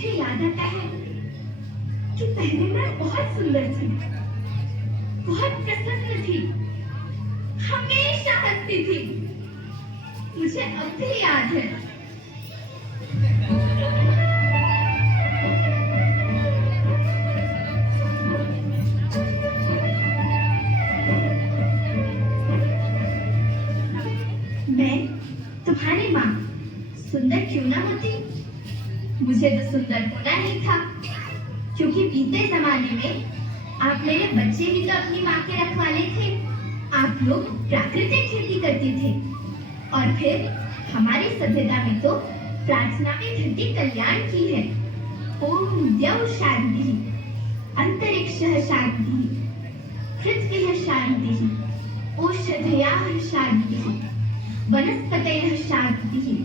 मुझे याद आता है कि पहले मैं बहुत सुंदर थी, बहुत प्रसन्न थी, हमेशा हंसती थी। मुझे अब भी याद है। मैं तुम्हारी माँ सुंदर क्यों ना होती, मुझे तो सुंदर होना ही था, क्योंकि बीते जमाने में आप मेरे बच्चे ही तो अपनी माँ के रखवाले थे। आप लोग प्राकृतिक खेती करते थे और फिर हमारी सभ्यता में तो प्रार्थना में धरती कल्याण की है। ओम द्यौ शांति, अंतरिक्षः शांति, पृथ्वी शांति, ओषधयः शांति, वनस्पतयः शांति।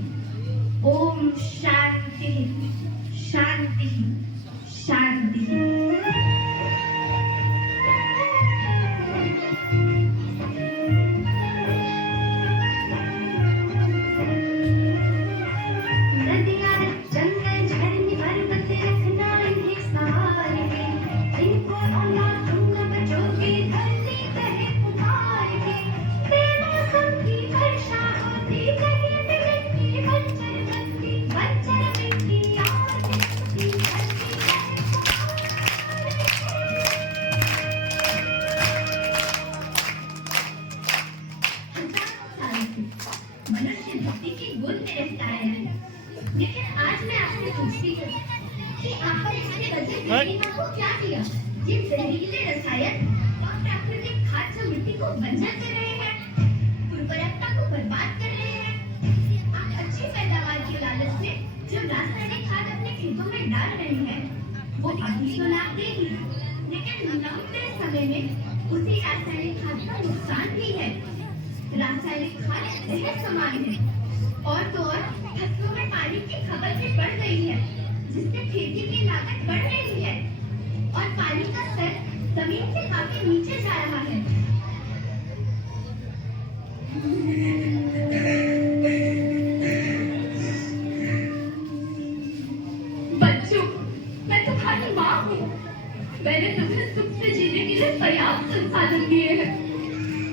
ओम शांति शांति शांति। मनुष्य भक्ति की गोद में रहता है, लेकिन आज मैं आपसे पूछती हूँ कि आपने इसके बदले मेरी माँ को क्या दिया? ये जहरीले रसायन और प्राकृतिक खाद से मिट्टी को बंजर कर रहे हैं, उर्वरकता को बर्बाद कर रहे हैं। आप अच्छी पैदावार के लालच में जो रासायनिक खाद अपने खेतों में डाल रहे हैं, वो अभी तो लाभ देगी, लेकिन लंबे समय में उसी रासायनिक खाद का नुकसान भी है। रासायनिक खाद जहर समान है, और तो और फसलों में पानी की खपत भी बढ़ गई है, जिससे खेती की लागत बढ़ रही है और पानी का स्तर जमीन से काफी नीचे जा रहा है। बच्चों, मैं तुम्हारी माँ हूँ। मैंने तुम्हें सुख से जीने के लिए पर्याप्त संसाधन दिए हैं,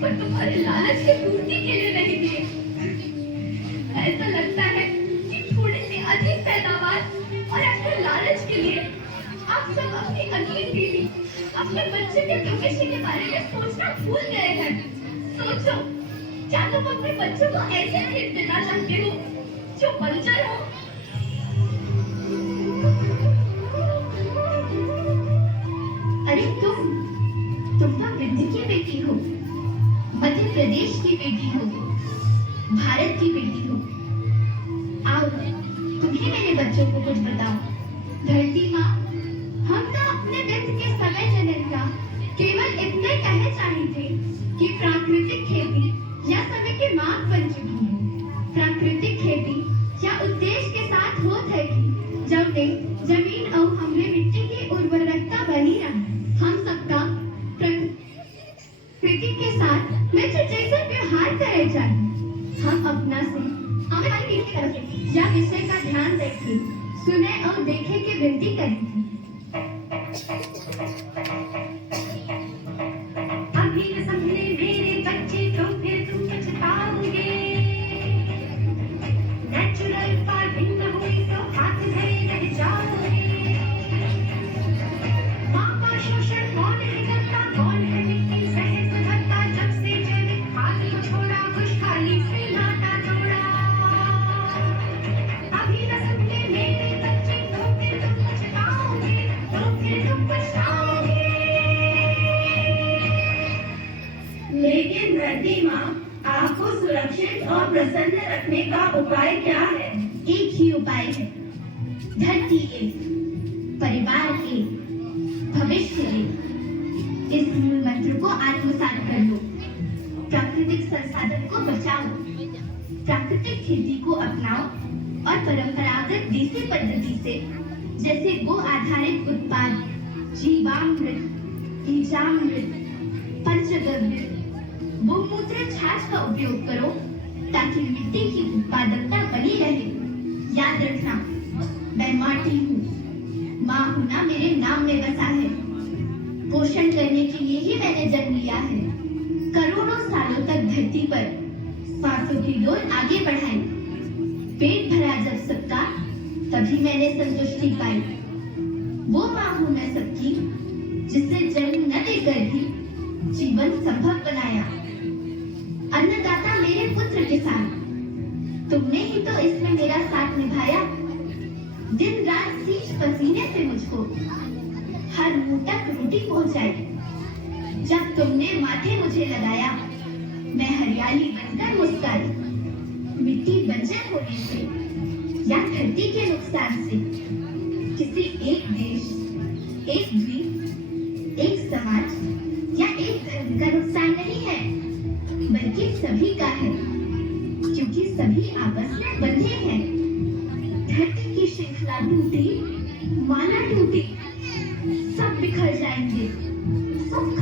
पर तुम्हारे लालच की पूर्ति के लिए नहीं दिए। ऐसा लगता है कि थोड़ी सी अधिक पैदावार और अपने लालच के लिए आप सब अपनी अगली पीढ़ी, अपने बच्चे के भविष्य के बारे में सोचना भूल गए हैं। सोचो, क्या तुम अपने बच्चों को ऐसे खेत देना चाहते हो जो बंजर हो? अरे तुम तो विधि की बेटी हो, मध्य प्रदेश की बेटी हो, भारत की बेटी हो। आओ, तुम ही मेरे बच्चों को कुछ बताओ। धरती माँ, हम तो अपने व्यर्थ के समय जनन का केवल इतने कहना चाहे थे कि प्राकृतिक खेती या समय के मांग बन चुकी है। प्राकृतिक खेती या उद्देश्य के साथ होता है कि जब तक जमीन और हमने मिट्टी की उर्वरकता बनी रहे, हम सबका प्रकृति के साथ मित्र जैसे व्यवहार करे जाए। हम अपना से आने वाली पीढ़ी की तरफ से या विषय का ध्यान रखें, सुने और देखें की विनती करें। अभी न समझे मेरे बच्चे तो फिर तुम पछताओगे। नेचुरल फार्मिंग न हुई तो हाथ धरे रह जाओगे। माँ का शोषण कौन है करता, कौन है मिट्टी सहे सुधरता, जब से जैविक खाद को छोड़ा खुशहाली से नाता तोड़ा। अभी न समझे मेरे बच्चे तो फिर तुम पछताओगे, तो फिर तुम पछताओगे। लेकिन धरती माँ, आपको सुरक्षित और प्रसन्न रखने का उपाय क्या है? एक ही उपाय है, धरती के, परिवार के, भविष्य के। इस मूल मंत्र को आत्मसात कर लो। प्राकृतिक संसाधन को बचाओ, प्राकृतिक खेती को अपनाओ और परंपरागत देसी पद्धति से, जैसे गो आधारित उत्पाद, जीवामृत, बीजामृत, पंचगव्य, गोमूत्र छाछ का उपयोग करो, ताकि मिट्टी की उत्पादकता बनी रहे। याद रखना, मैं माटी हूँ, माँ होना मेरे नाम में बसा है। पोषण करने के लिए ही मैंने जन्म लिया है। करोड़ों सालों तक धरती पर सांसों की डोर आगे बढ़ाई। पेट भरा जब सबका, तभी मैंने संतुष्टि पाई। वो माँ हूँ मैं सबकी, जिसे जन्म न देकर भी जीवन संभव बनाया। अन्नदाता मेरे पुत्र किसान, तुमने ही तो इसमें मेरा साथ निभाया। दिन रात सींच पसीने से मुझको हर मुंह तक रोटी पहुंचाई। जब तुमने माथे मुझे लगाया, मैं हरियाली बनकर मुस्काई। मिट्टी बंजर होने से या धरती के नुकसान से किसी एक देश, एक द्वीप, एक समाज या एक धर्म का नुकसान नहीं है, बल्कि सभी का है, क्योंकि सभी आपस में बंधे हैं। धरती की श्रृंखला टूटी, माला टूटी, सब बिखर जाएंगे, सब